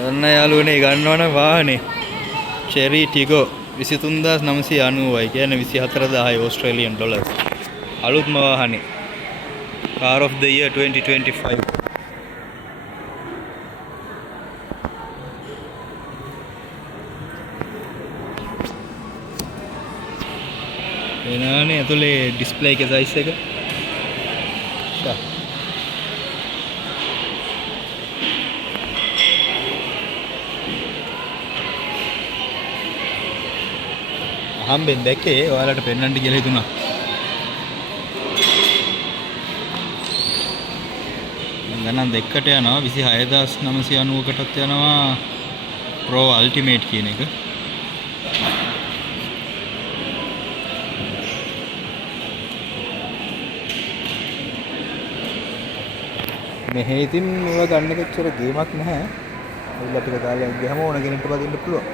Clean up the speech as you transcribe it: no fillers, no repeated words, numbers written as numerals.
ගන්න යාළුවනේ ගන්නවන වාහනේ Cherry Tiggo 23990යි කියන්නේ 24000 ඕස්ට්‍රේලියන් ඩොලර්ස්. අලුත්ම වාහනේ. Car of the year 2025. එනනේ ඇතුලේ ඩිස්ප්ලේ එකේ සයිස් එක. හම්බෙන් දැක්කේ ඔයාලට පෙන්වන්න කියලා හිතුණා. ගණන් දෙකකට යනවා 26990කටත් යනවා Pro Ultimate කියන එක. මෙහෙ ඉතින් මේවා ගන්න කොච්චර ගේමක් නැහැ. ඔයලා ටික දාලා ගියම ඕන කෙනෙක්ට පදින්න පුළුවන්.